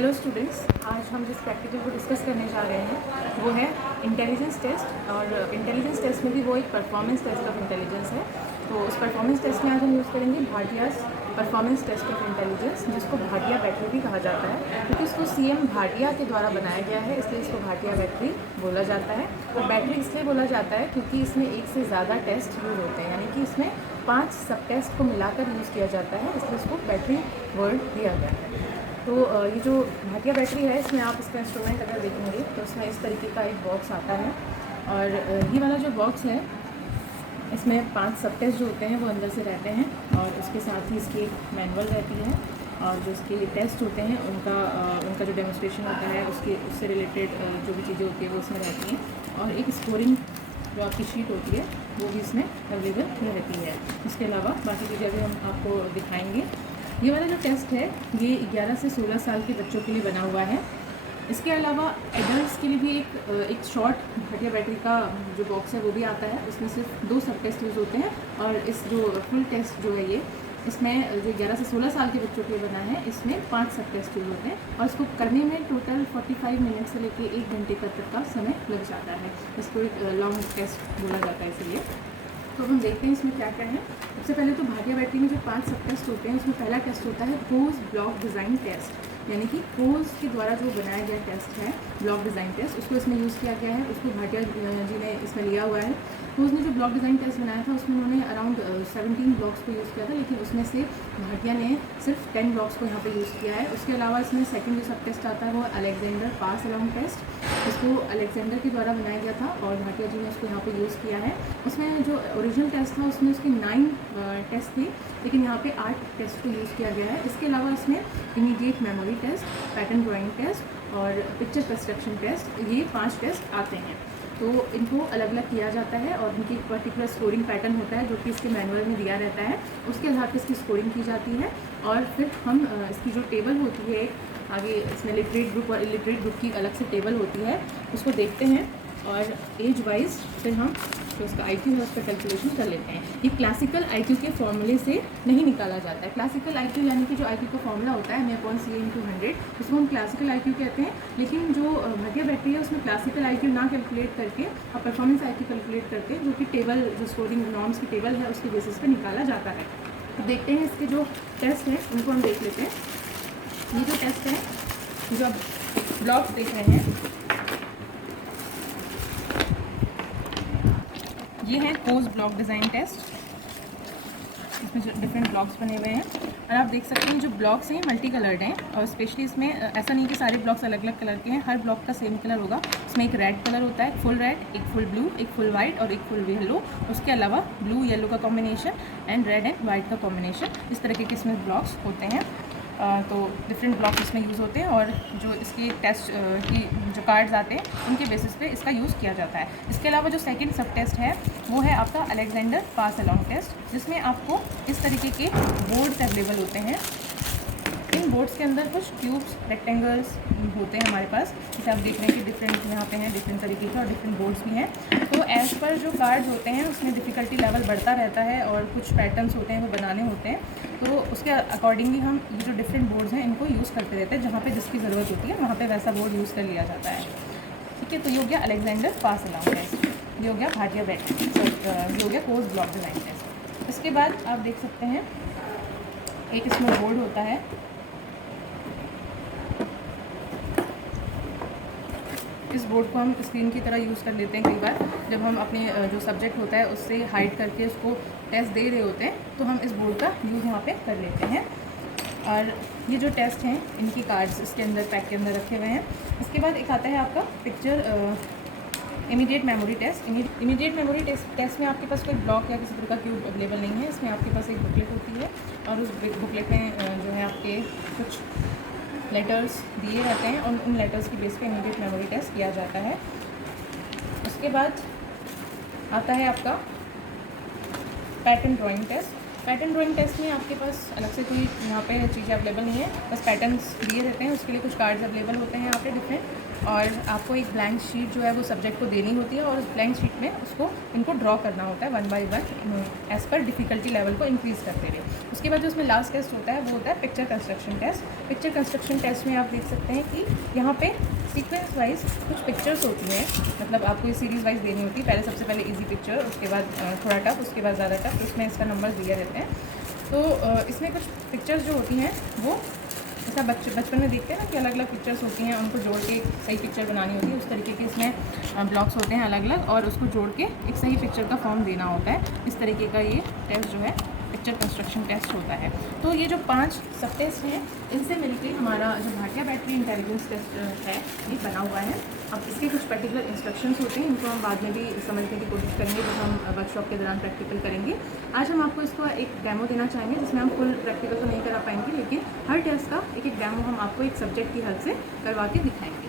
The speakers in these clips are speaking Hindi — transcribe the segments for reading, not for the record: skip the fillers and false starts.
हेलो स्टूडेंट्स, आज हम जिस प्रैक्टिकल को डिस्कस करने जा रहे हैं वो है इंटेलिजेंस टेस्ट। और इंटेलिजेंस टेस्ट में भी वो एक परफॉर्मेंस टेस्ट ऑफ इंटेलिजेंस है। तो उस परफॉर्मेंस टेस्ट में आज हम यूज़ करेंगे भाटियाज़ परफॉर्मेंस टेस्ट ऑफ इंटेलिजेंस, जिसको भाटिया बैटरी भी कहा जाता है, क्योंकि इसको सीएम भाटिया के द्वारा बनाया गया है, इसलिए इसको भाटिया बैटरी बोला जाता है। और बैटरी इसलिए बोला जाता है क्योंकि इसमें एक से ज़्यादा टेस्ट यूज़ होते हैं, यानी कि इसमें 5 सब टेस्ट को मिलाकर यूज़ किया जाता है, इसलिए इसको बैटरी वर्ड दिया गया है। तो ये जो भाटिया बैटरी है, इसमें आप इसका इंस्ट्रूमेंट अगर देखेंगे तो इसमें इस तरीके का एक बॉक्स आता है। और ये वाला जो बॉक्स है, इसमें 5 सब टेस्ट जो होते हैं वो अंदर से रहते हैं, और उसके साथ ही इसकी एक मैनुअल रहती है, और जो इसके टेस्ट होते हैं उनका जो डेमोस्ट्रेशन होता है उससे रिलेटेड जो भी चीज़ें होती है वो इसमें रहती हैं, और एक स्कोरिंग जो आपकी शीट होती है वो भी इसमें अवेलेबल रहती है। इसके अलावा बाकी चीज़ें भी हम आपको दिखाएंगे। ये वाला जो टेस्ट है ये 11 से 16 साल के बच्चों के लिए बना हुआ है। इसके अलावा एडल्ट्स के लिए भी एक शॉर्ट भाटिया बैटरी का जो बॉक्स है वो भी आता है। उसमें सिर्फ 2 सब टेस्ट यूज़ होते हैं, और इस जो फुल टेस्ट जो है ये, इसमें जो 11 से 16 साल के बच्चों के लिए बना है, इसमें 5 सब टेस्ट यूज़ होते हैं, और इसको करने में टोटल 45 मिनट से लेकर 1 घंटे तक का समय लग जाता है। इसको एक लॉन्ग टेस्ट बोला जाता है इसलिए। तो हम देखते हैं इसमें क्या क्या है। सबसे पहले तो भाटिया बैटरी में जो 5 सब टेस्ट होते हैं, उसमें पहला टेस्ट होता है कोज ब्लॉक डिज़ाइन टेस्ट, यानी कि कोज के द्वारा जो बनाया गया टेस्ट है ब्लॉक डिज़ाइन टेस्ट, उसको इसमें यूज़ किया गया है। उसको भाटिया जी ने इसमें लिया हुआ है। कोज ने जो ब्लॉक डिज़ाइन टेस्ट बनाया था उसमें उन्होंने अराउंड 17 ब्लॉक्स को यूज़ किया था, लेकिन उसमें से भाटिया ने सिर्फ 10 ब्लॉक्स को यहाँ पे यूज़ किया है। उसके अलावा इसमें सेकंड जो सब टेस्ट आता है वो अलेक्जेंडर पास अलाउंग टेस्ट, इसको अलेक्जेंडर के द्वारा बनाया गया था और भाटिया जी ने उसको यहाँ पे यूज़ किया है। उसमें जो ओरिजिनल टेस्ट था उसमें उसके 9 टेस्ट थे, लेकिन यहाँ पे 8 टेस्ट को यूज़ किया गया है। इसके अलावा इसमें immediate memory test, pattern drawing test और पिक्चर कंस्ट्रक्शन टेस्ट, ये 5 टेस्ट आते हैं। तो इनको अलग अलग किया जाता है, और उनकी एक पर्टिकुलर स्कोरिंग पैटर्न होता है जो कि इसके मैनुअल में दिया रहता है। उसके आधार पर इसकी स्कोरिंग की जाती है, और फिर हम इसकी जो टेबल होती है आगे, इसमें लिटरेट ग्रुप और इलिटरेट ग्रुप की अलग से टेबल होती है, उसको देखते हैं, और एज वाइज फिर हम जो उसका IQ है उस पर कैलकुलेशन कर लेते हैं। ये क्लासिकल IQ के फॉर्मूले से नहीं निकाला जाता है। क्लासिकल IQ यानी कि जो IQ का फॉर्मूला होता है m/CA/100, उसको हम क्लासिकल IQ कहते हैं। लेकिन जो भाटिया बैटरी है उसमें क्लासिकल IQ ना कैलकुलेट करके और परफॉर्मेंस IQ कैलकुलेट करके, जो कि टेबल जो स्कोरिंग नॉर्म्स की टेबल है उसके बेसिस पे निकाला जाता है। तो देखते हैं इसके जो टेस्ट हैं उनको हम देख लेते हैं। ये जो टेस्ट है, जो आप ब्लॉक्स देख रहे हैं, ये है कोज ब्लॉक डिज़ाइन टेस्ट। इसमें जो डिफरेंट ब्लॉक्स बने हुए हैं, और आप देख सकते हैं जो ब्लॉक्स हैं मल्टी कलर्ड हैं, और स्पेशली इसमें ऐसा नहीं कि सारे ब्लॉक्स अलग अलग कलर के हैं, हर ब्लॉक का सेम कलर होगा। इसमें एक रेड कलर होता है, एक फुल रेड, एक फुल ब्लू, एक फुल वाइट और एक फुल येलो। उसके अलावा ब्लू येलो का combination and red and white का कॉम्बिनेशन, इस तरीके के इसमें ब्लॉक्स होते हैं। तो डिफरेंट ब्लॉक्स इसमें यूज़ होते हैं, और जो इसके टेस्ट की जो कार्ड्स आते हैं उनके बेसिस पे इसका यूज़ किया जाता है। इसके अलावा जो सेकंड सब टेस्ट है वो है आपका अलेक्जेंडर पास अलाउंग टेस्ट, जिसमें आपको इस तरीके के बोर्ड्स अवेलेबल होते हैं। इन बोर्ड्स के अंदर कुछ क्यूब्स, रेक्टेंगल्स होते हैं हमारे पास, जैसे आप देख रहे हैं कि डिफरेंट यहाँ पे हैं, डिफरेंट तरीके के, और डिफरेंट बोर्ड्स भी हैं। तो एज़ पर जो कार्ड्स होते हैं उसमें डिफ़िकल्टी लेवल बढ़ता रहता है, और कुछ पैटर्न्स होते हैं वो बनाने होते हैं, तो उसके अकॉर्डिंगली हम ये जो डिफरेंट बोर्ड्स हैं इनको यूज़ करते रहते हैं। जहाँ पे जिसकी ज़रूरत होती है वहाँ पे वैसा बोर्ड यूज़ कर लिया जाता है। ठीक है, तो ये हो गया अलेक्जेंडर पास अलाउंग टेस्ट, ये हो गया भाटिया बैटरी, ये हो गया कोज ब्लॉक डिज़ाइन टेस्ट। इसके बाद आप देख सकते हैं एक इसमें बोर्ड होता है। इस बोर्ड को हम स्क्रीन की तरह यूज़ कर लेते हैं कई बार, जब हम अपने जो सब्जेक्ट होता है उससे हाइड करके उसको टेस्ट दे रहे होते हैं, तो हम इस बोर्ड का यूज़ यहाँ पे कर लेते हैं। और ये जो टेस्ट हैं इनकी कार्ड्स इसके अंदर पैक के अंदर रखे हुए हैं। इसके बाद एक आता है आपका picture immediate memory test. Immediate memory test में आपके पास कोई ब्लॉक या किसी तरह का क्यूब अवेलेबल नहीं है। इसमें आपके पास एक बुकलेट होती है, और उस बुकलेट में जो है आपके कुछ लेटर्स दिए रहते हैं, और उन लेटर्स की बेस पे इमीडिएट मेमोरी टेस्ट किया जाता है। उसके बाद आता है आपका pattern drawing test. Pattern drawing test में आपके पास अलग से कोई यहाँ पे चीज़ें अवेलेबल नहीं है, बस पैटर्न्स दिए रहते हैं। उसके लिए कुछ कार्ड्स अवेलेबल होते हैं यहाँ पे डिफरेंट, और आपको एक ब्लैंक शीट जो है वो सब्जेक्ट को देनी होती है, और उस ब्लैंक शीट में उसको इनको ड्रॉ करना होता है 1 by 1 as per difficulty level को इंक्रीज़ करते हुए। उसके बाद जो उसमें लास्ट टेस्ट होता है वो होता है picture construction test. Picture construction test में आप देख सकते हैं कि यहाँ पे सीक्वेंस वाइज कुछ पिक्चर्स होती हैं, मतलब आपको ये सीरीज़ वाइज देनी होती है। पहले सबसे पहले इजी पिक्चर, उसके बाद थोड़ा टफ, उसके बाद ज़्यादा टफ, तो उसमें इसका नंबर दिए रहते हैं। तो इसमें कुछ पिक्चर्स जो होती हैं वो जैसा बचपन में देखते हैं ना कि अलग अलग पिक्चर्स होती हैं, उनको जोड़ के एक सही पिक्चर बनानी होती है, उस तरीके के इसमें ब्लॉक्स होते हैं अलग अलग, और उसको जोड़ के एक सही पिक्चर का फॉर्म देना होता है। इस तरीके का ये टेस्ट जो है पिक्चर कंस्ट्रक्शन टेस्ट होता है। तो ये जो 5 सब टेस्ट हैं, इनसे मिलकर हमारा जो भाटिया बैटरी इंटेलिजेंस टेस्ट है ये बना हुआ है। अब इसके कुछ पर्टिकुलर इंस्ट्रक्शंस होते हैं, इनको हम बाद में भी समझने की कोशिश करेंगे जब हम वर्कशॉप के दौरान प्रैक्टिकल करेंगे। आज हम आपको इसको एक डेमो देना चाहेंगे, जिसमें हम फुल प्रैक्टिकल तो नहीं करा पाएंगे, लेकिन हर टेस्ट का एक एक डेमो हम आपको एक सब्जेक्ट की हेल्प से करवा के दिखाएंगे।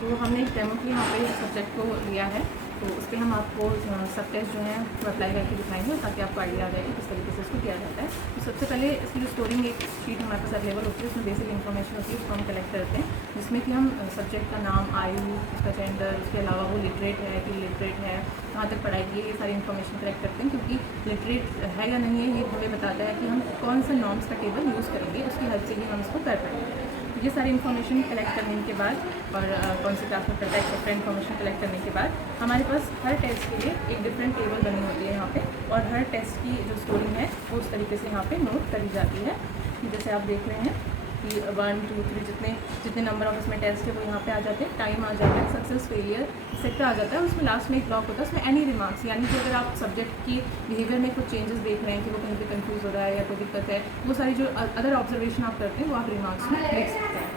तो हमने एक डेमो के लिए यहाँ पे सब्जेक्ट को लिया है, तो उस पर हम आपको सब टेस्ट जो है वो अप्लाई करके दिखाएंगे, ताकि आपको आइडिया आ जाए कि किस तरीके से इसको किया जाता है। तो सबसे पहले इसकी जो स्टोरिंग एक शीट हमारे पास अवेलेबल होती है, उसमें बेसिक इन्फॉर्मेशन होती है, उसको हम कलेक्ट करते हैं, जिसमें कि हम सब्जेक्ट का नाम, आयु, उसका जेंडर, उसके अलावा वो लिटरेट है कि इलिटरेट है, कहाँ तक पढ़ाई की है, ये सारी इन्फॉर्मेशन कलेक्ट करते हैं। क्योंकि लिटरेट है या नहीं है ये हमें बताता है कि हम कौन सा नॉर्म्स का टेबल यूज़ करेंगे, उसकी हेल्प से ही हम इसको कर पाएंगे। ये सारी इन्फॉर्मेशन कलेक्ट करने के बाद और कौन सी क्लास में पढ़ता है एक्सेट्रा इन्फॉर्मेशन कलेक्ट करने के बाद हमारे पास हर टेस्ट के लिए एक डिफरेंट टेबल बनी होती है यहाँ पे, और हर टेस्ट की जो स्टोरी है वो उस तरीके से यहाँ पे नोट करी जाती है। जैसे आप देख रहे हैं कि 1, 2, 3 जितने नंबर ऑफ इसमें टेस्ट है वो यहाँ पे आ जाते हैं, टाइम आ जाता है, सक्सेस, फेलियर, एक्सेट्रा आ जाता है। उसमें लास्ट में एक ब्लॉक होता है, उसमें एनी रिमार्क्स, यानी कि अगर आप सब्जेक्ट की बिहेवियर में कुछ चेंजेस देख रहे हैं कि वो कहीं पे कंफ्यूज हो रहा है या कोई दिक्कत है, वो सारी जो अदर ऑब्जर्वेशन आप करते हैं वो आप रिमार्क्स में लिख सकते हैं।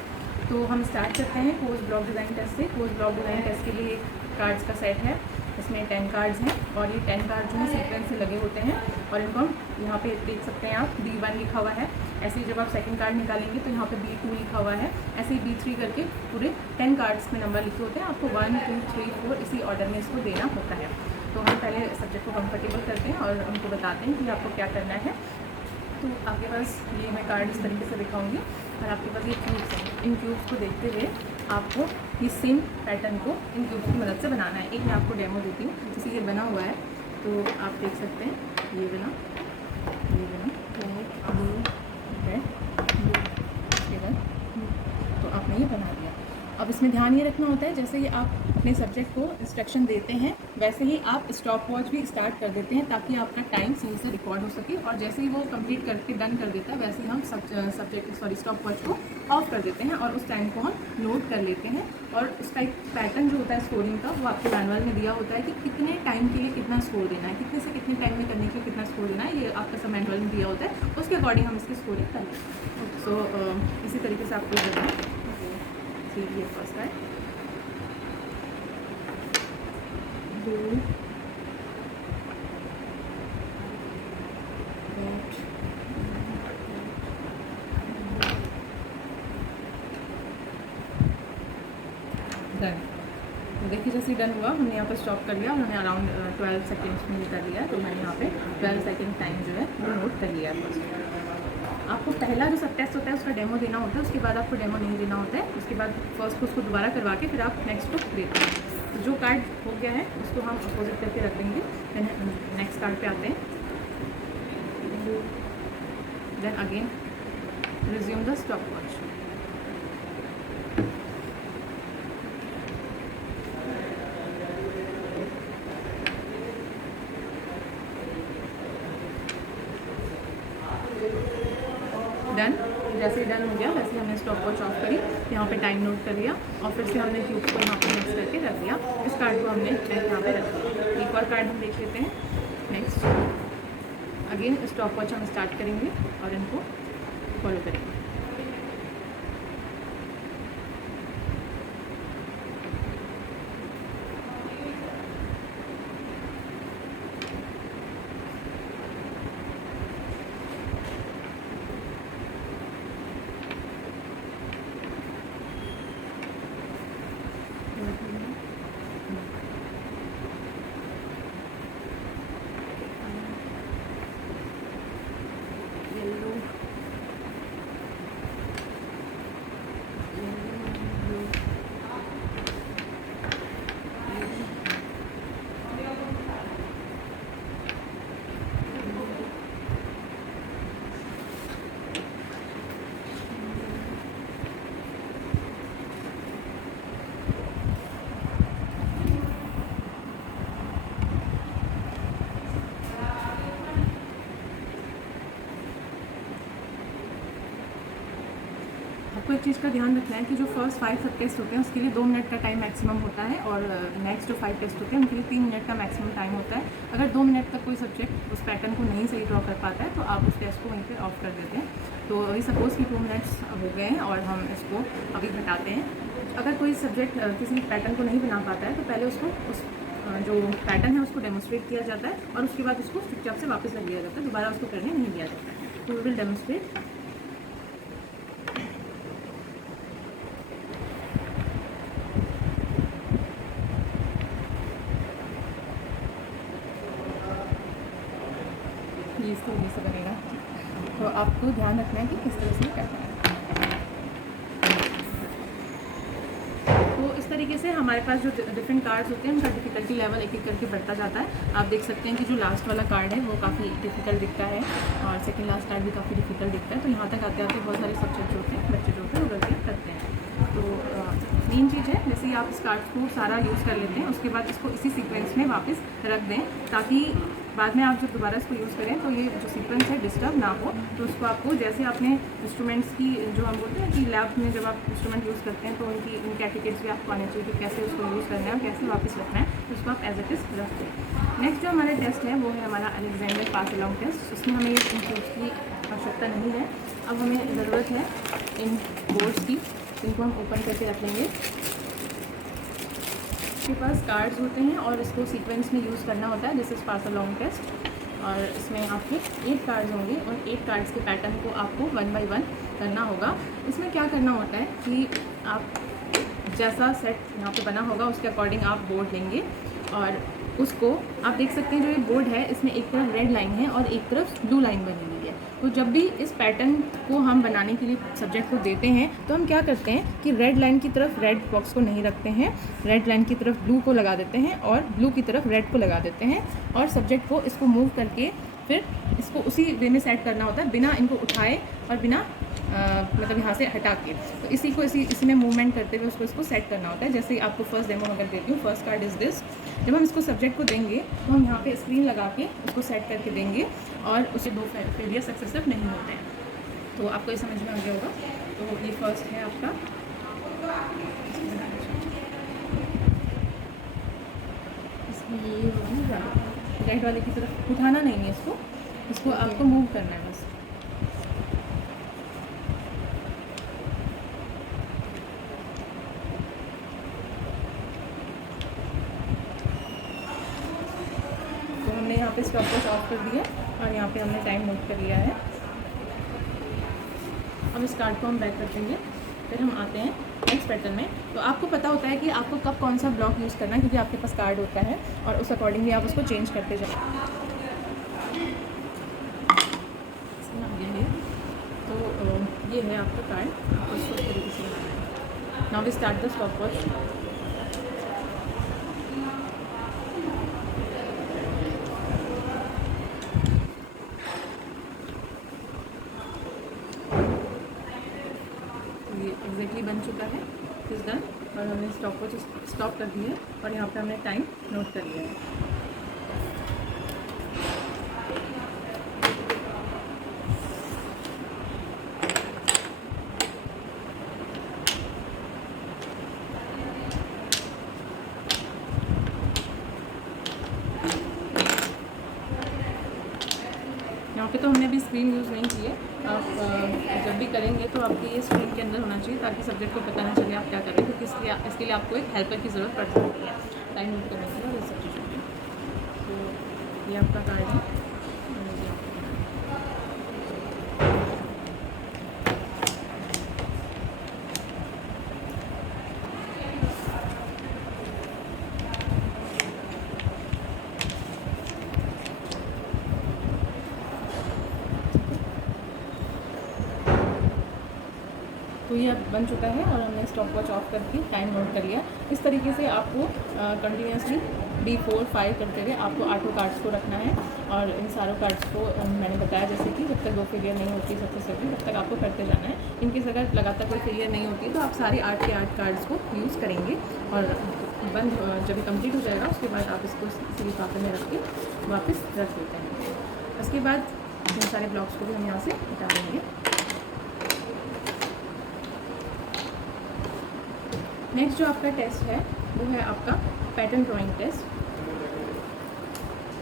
तो हम स्टार्ट करते हैं कोर्स ब्लॉक डिज़ाइन टेस्ट से। कोर्स ब्लॉक डिज़ाइन टेस्ट के लिए कार्ड्स का सेट है, इसमें 10 कार्ड्स हैं, और ये 10 कार्ड जो है सीक्वेंस से लगे होते हैं, और इनको हम यहाँ पे देख सकते हैं आप B1 लिखा हुआ है। ऐसे ही जब आप सेकंड कार्ड निकालेंगे तो यहाँ पे B2 लिखा हुआ है, ऐसे ही B3 करके पूरे 10 कार्ड्स में नंबर लिखे होते हैं। आपको 1, 2, 3, 4 इसी ऑर्डर में इसको देना होता है। तो हम पहले सब्जेक्ट को कंफर्टेबल करते हैं और उनको बताते हैं कि आपको क्या करना है। तो आपके पास ये मैं कार्ड इस तरीके से दिखाऊंगी, और आपके पास ये क्यूब्स हैं। इन क्यूब्स को देखते हुए आपको ये सेम पैटर्न को इन क्यूब्स की मदद से बनाना है। एक मैं आपको डेमो देती हूँ, जैसे ये बना हुआ है, तो आप देख सकते हैं ये बना, तो आपने ये बना दिया। अब इसमें ध्यान ये रखना होता है, जैसे ही आप अपने सब्जेक्ट को इंस्ट्रक्शन देते हैं वैसे ही आप स्टॉप वॉच भी स्टार्ट कर देते हैं, ताकि आपका टाइम सही से रिकॉर्ड हो सके। और जैसे ही वो कंप्लीट करके डन कर देता है वैसे ही हम स्टॉप वॉच को ऑफ कर देते हैं, और उस टाइम को हम नोट कर लेते हैं। और उसका एक पैटर्न जो होता है स्कोरिंग का, वो आपको मैनुअल में दिया होता है कि कितने टाइम के लिए कितना स्कोर देना है, कितने से कितने टाइम में करने के लिए कितना स्कोर देना है, ये आपका सब मैनुअल में दिया होता है। उसके अकॉर्डिंग हम इसकी स्कोरिंग कर लेते हैं। सो इसी तरीके से आपको करना है। ये फर्स्ट है, 2, 8 डन। तो देखिए जैसे डन हुआ, हमने यहाँ पर स्टॉप कर लिया, हमने अराउंड 12 सेकेंड्स में ये कर लिया। तो मैंने यहाँ पे 12 सेकेंड टाइम जो है वो नोट कर लिया है। आपको पहला जो सब टेस्ट होता है उसका डेमो देना होता है, उसके बाद आपको डेमो नहीं देना होता है। उसके बाद फर्स्ट को उसको दोबारा करवा के फिर आप नेक्स्ट को देते हैं। तो जो कार्ड हो गया है उसको हम अपोजिट करके रख देंगे। फिर नेक्स्ट कार्ड पे आते हैं, then again resume the stopwatch. Done. जैसे ही डन हो गया वैसे हमने स्टॉप वॉच ऑफ करी, यहाँ पे टाइम नोट कर लिया, और फिर से हमने क्यूब को यहाँ पे मिक्स करके रख दिया। इस कार्ड को हमने यहाँ पे रख दिया। एक और कार्ड हम देख लेते हैं। नेक्स्ट अगेन स्टॉप वॉच हम स्टार्ट करेंगे और इनको फॉलो करेंगे। चीज़ का ध्यान रखना है कि जो फर्स्ट 5 सब टेस्ट होते हैं उसके लिए 2 मिनट का टाइम मैक्सिमम होता है, और नेक्स्ट जो 5 टेस्ट होते हैं उनके लिए 3 मिनट का मैक्सिमम टाइम होता है। अगर 2 मिनट तक कोई सब्जेक्ट उस पैटर्न को नहीं सही ड्रॉ कर पाता है तो आप उस टेस्ट को वहीं पर ऑफ कर देते हैं। तो अभी सपोज़ कि 2 मिनट्स हो गए हैं और हम इसको अभी घटाते हैं। अगर कोई सब्जेक्ट किसी पैटर्न को नहीं बना पाता है तो पहले उसको उस जो पैटर्न है उसको डेमोस्ट्रेट किया जाता है और उसके बाद उसको चुपचाप से वापस लग दिया जाता है, दोबारा उसको करने नहीं दिया जाता है। तो वी विल डेमोस्ट्रेट। ये इस तरीके से बनेगा, तो आपको ध्यान रखना है कि किस तरह से करना है। तो इस तरीके से हमारे पास जो डिफरेंट कार्ड्स होते हैं उनका डिफ़िकल्टी लेवल एक एक करके बढ़ता जाता है। आप देख सकते हैं कि जो लास्ट वाला कार्ड है वो काफ़ी डिफ़िकल्ट दिखता है और सेकंड लास्ट कार्ड भी काफ़ी डिफ़िकल्ट दिखता है। तो यहाँ तक आते आते बहुत सारे सब्जेक्ट जो होते हैं बच्चे जो होते हैं वो गलतियाँ करते हैं। तो मेन चीज़ है, जैसे ही आप इस कार्ड को सारा यूज़ कर लेते हैं उसके बाद इसको इसी सीक्वेंस में वापस रख दें, ताकि बाद में आप जब दोबारा इसको यूज़ करें तो ये जो सीक्वेंस है डिस्टर्ब ना हो। तो उसको आपको जैसे आपने इंस्ट्रूमेंट्स की जो हम बोलते हैं कि लैब में जब आप इंस्ट्रूमेंट यूज़ करते हैं तो उनके एटिकेट्स भी आपको आने चाहिए कि कैसे उसको यूज़ करना है और कैसे वापस रखना है, तो उसको आप एज इट इज़ रख दें। नेक्स्ट जो हमारा टेस्ट है वो है हमारा अलेक्जेंडर पास अलोंग टेस्ट। इसमें हमें ये इंस्ट्रूमेंट्स की आवश्यकता नहीं है। अब हमें ज़रूरत है इन बोर्ड्स की, इनको हम ओपन करके रख लेंगे। आपके पास कार्ड्स होते हैं और इसको सीक्वेंस में यूज़ करना होता है, this is pass along test. और इसमें आपके 8 कार्ड्स होंगे और 8 कार्ड्स के पैटर्न को आपको 1 बाय 1 करना होगा। इसमें क्या करना होता है कि आप जैसा सेट यहाँ पे बना होगा उसके अकॉर्डिंग आप बोर्ड लेंगे और उसको आप देख सकते हैं जो ये बोर्ड है इसमें एक तरफ रेड लाइन है और एक तरफ ब्लू लाइन बनी हुई है। तो जब भी इस पैटर्न को हम बनाने के लिए सब्जेक्ट को देते हैं तो हम क्या करते हैं कि रेड लाइन की तरफ रेड बॉक्स को नहीं रखते हैं, रेड लाइन की तरफ ब्लू को लगा देते हैं और ब्लू की तरफ रेड को लगा देते हैं और सब्जेक्ट को इसको मूव करके फिर इसको उसी वे में सेट करना होता है, बिना इनको उठाए और बिना मतलब यहाँ से हटा के। तो इसी में मूवमेंट करते हुए उसको इसको सेट करना होता है। जैसे आपको फर्स्ट डेमो अगर देती हूँ, फर्स्ट कार्ड इज़ दिस। जब हम इसको सब्जेक्ट को देंगे तो हम यहाँ पे स्क्रीन लगा के उसको सेट करके देंगे और उसे 2 फेलियर सक्सेसिव नहीं होते हैं। तो आपको ये समझ में आ गया होगा। तो ये फर्स्ट है आपका, इसमें ये राइट वाले की तरफ उठाना नहीं है, इसको आपको मूव करना है बस। तो हमने यहाँ पे स्टॉपवॉच ऑफ कर दिया और यहाँ पे हमने टाइम नोट कर लिया है। अब इस कार्ड को हम बैक कर देंगे, फिर हम आते हैं नेक्स्ट पैटर्न में। तो आपको पता होता है कि आपको कब कौन सा ब्लॉक यूज़ करना है क्योंकि आपके पास कार्ड होता है और उस अकॉर्डिंगली आप उसको चेंज करते जाओ। तो ये है आपका कार्ड, आपको इसको इस तरीके से बनाना है। Now we start the stopwatch. ये एग्जैक्टली बन चुका है, इस डन। और हमने स्टॉपवॉच स्टॉप कर दिया है और यहाँ पे हमने टाइम नोट कर लिया है। यहाँ पे तो हमने अभी स्क्रीन यूज़ नहीं की है। आप जब भी करेंगे तो आपके ये स्क्रीन के अंदर होना चाहिए ताकि सब्जेक्ट को पता ना चले आप क्या कर रहे हैं, क्योंकि इसके लिए आपको एक हेल्पर की ज़रूरत पड़ सकती है टाइम नोट करने के लिए और ये सब चीज़ों के। तो ये आपका कार्ड है। तो ये अब बन चुका है और हमने स्टॉपवॉच ऑफ करके टाइम नोट कर लिया। इस तरीके से आपको कंटिन्यूसली D4 5 करते हुए आपको 8 कार्ड्स को रखना है और इन सारों कार्ड्स को मैंने बताया जैसे कि जब तक 2 फेलियर नहीं होती सक्सेसफुली तब तक आपको करते जाना है। इनकेस अगर लगातार कोई फेलियर नहीं होती तो आप सारे 8 के 8 कार्ड्स को यूज़ करेंगे और बंद जब ये कम्प्लीट हो जाएगा उसके बाद आप इसको इसी लिफाफे में रख के वापस रख देते हैं। उसके बाद इन सारे ब्लॉक्स को भी हम यहाँ से हटा देंगे। नेक्स्ट जो आपका टेस्ट है वो है आपका pattern drawing test.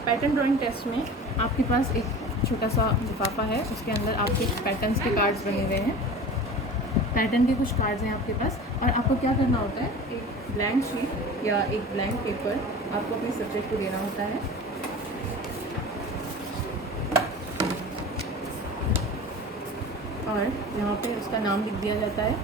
Pattern drawing test में आपके पास एक छोटा सा लिफाफा है, उसके अंदर आपके पैटर्न्स के कार्ड्स बने हुए हैं। पैटर्न के कुछ कार्ड्स हैं आपके पास, और आपको क्या करना होता है, एक ब्लैंक शीट या एक ब्लैंक पेपर आपको अपने सब्जेक्ट को देना होता है। और यहाँ पे उसका नाम लिख दिया जाता है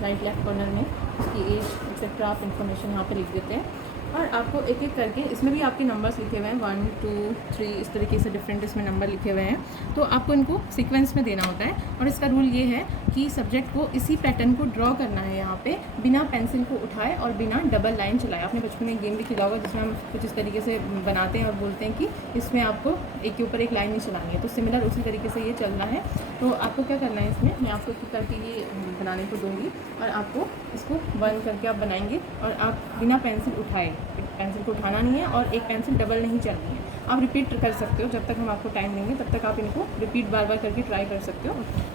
राइट लेफ्ट कॉर्नर में, उसकी एज एक्सेट्रा आप इन्फॉर्मेशन यहाँ पे लिख देते हैं। और आपको एक एक करके, इसमें भी आपके नंबर्स लिखे हुए हैं 1 2 3 इस तरीके से डिफरेंट इसमें नंबर लिखे हुए हैं, तो आपको इनको सीक्वेंस में देना होता है। और इसका रूल ये है कि सब्जेक्ट को इसी पैटर्न को ड्रॉ करना है यहाँ पे, बिना पेंसिल को उठाए और बिना डबल लाइन चलाए। आपने बचपन में गेम भी खेला होगा जिसमें हम कुछ इस तरीके से बनाते हैं और बोलते हैं कि इसमें आपको एक के ऊपर एक लाइन नहीं चलानी है, तो सिमिलर उसी तरीके से ये चलना है। तो आपको क्या करना है, इसमें मैं आपको एक करके ये बनाने को दूँगी और आपको इसको बंद करके आप बनाएंगे, और आप बिना पेंसिल उठाए, पेंसिल को उठाना नहीं है और एक पेंसिल डबल नहीं चलनी है। आप रिपीट कर सकते हो, जब तक हम आपको टाइम देंगे तब तक आप इनको रिपीट बार बार करके ट्राई कर सकते हो,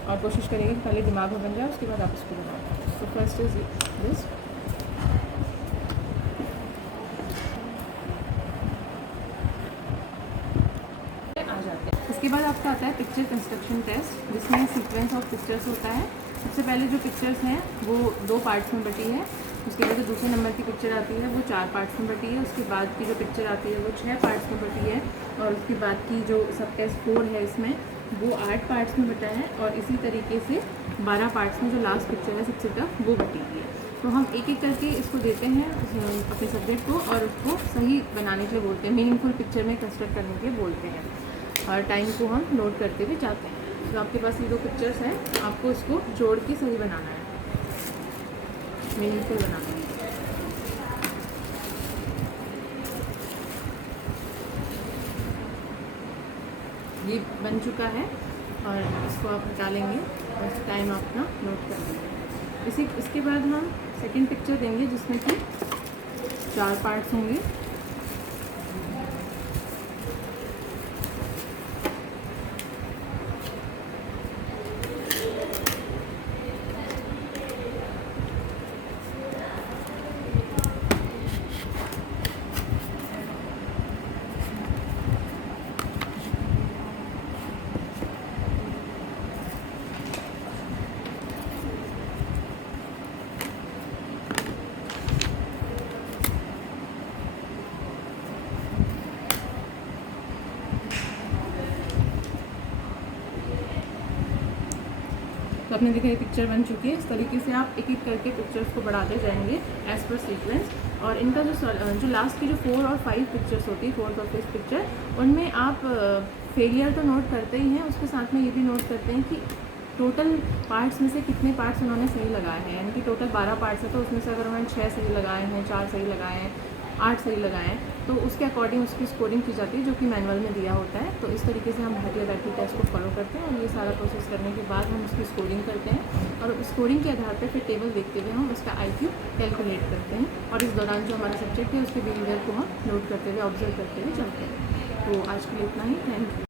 और कोशिश करेंगे कि पहले दिमाग में बन जाए, उसके बाद आप इसको बनाओ। तो फर्स्ट इज दिस। आ जाते हैं। इसके बाद आपका आता है पिक्चर कंस्ट्रक्शन टेस्ट, जिसमें सीक्वेंस ऑफ पिक्चर्स होता है। सबसे पहले जो पिक्चर्स हैं वो 2 पार्ट्स में बटी है, उसके बाद जो दूसरे नंबर की पिक्चर आती है वो 4 पार्ट्स में बटी है, उसके बाद की जो पिक्चर आती है वो 6 पार्ट्स में बटी है, और उसके बाद की जो सब टेस्ट 4 है इसमें वो 8 पार्ट्स में बटा है, और इसी तरीके से 12 पार्ट्स में जो लास्ट पिक्चर है सबसे टफ वो बटी हुई है। तो हम एक एक करके इसको देते हैं अपने सब्जेक्ट को, और उसको सही बनाने के लिए बोलते हैं, मीनिंगफुल पिक्चर में कंस्ट्रक्ट करने के लिए बोलते हैं, और टाइम को हम नोट करते हुए जाते हैं। तो आपके पास ये 2 पिक्चर्स हैं, आपको इसको जोड़ के सही बनाना है, मीनिंगफुल बनाना है। ये बन चुका है, और इसको आप निकालेंगे और टाइम अपना नोट कर लेंगे। इसके बाद हम सेकंड पिक्चर देंगे जिसमें कि 4 पार्ट्स होंगे। तो आपने देखा ये पिक्चर बन चुकी है। इस तरीके से आप एक एक करके पिक्चर्स को बढ़ाते जाएंगे एज़ पर सीक्वेंस, और इनका जो लास्ट की जो 4 और 5 पिक्चर्स होती है, 4th और 5th पिक्चर, उनमें आप फेलियर तो नोट करते ही हैं, उसके साथ में ये भी नोट करते हैं कि टोटल पार्ट्स में से कितने पार्ट्स उन्होंने सही लगाए हैं। यानी कि टोटल 12 पार्ट्स है, तो उसमें से अगर उन्होंने 6 सही लगाए हैं, 4 सही लगाए हैं, 8 सही लगाए हैं, तो उसके अकॉर्डिंग उसकी स्कोरिंग की जाती है, जो कि मैनुअल में दिया होता है। तो इस तरीके से हम भाटिया बैटरी टेस्ट को फॉलो करते हैं, और ये सारा प्रोसेस करने के बाद हम उसकी स्कोरिंग करते हैं, और स्कोरिंग के आधार पर फिर टेबल देखते हुए हम उसका IQ कैलकुलेट करते हैं, और इस दौरान जो हमारा सब्जेक्ट है उसके बिहेवियर को हम नोट करते हुए, ऑब्जर्व करते हुए चलते हैं। तो आज के लिए इतना ही, थैंक यू।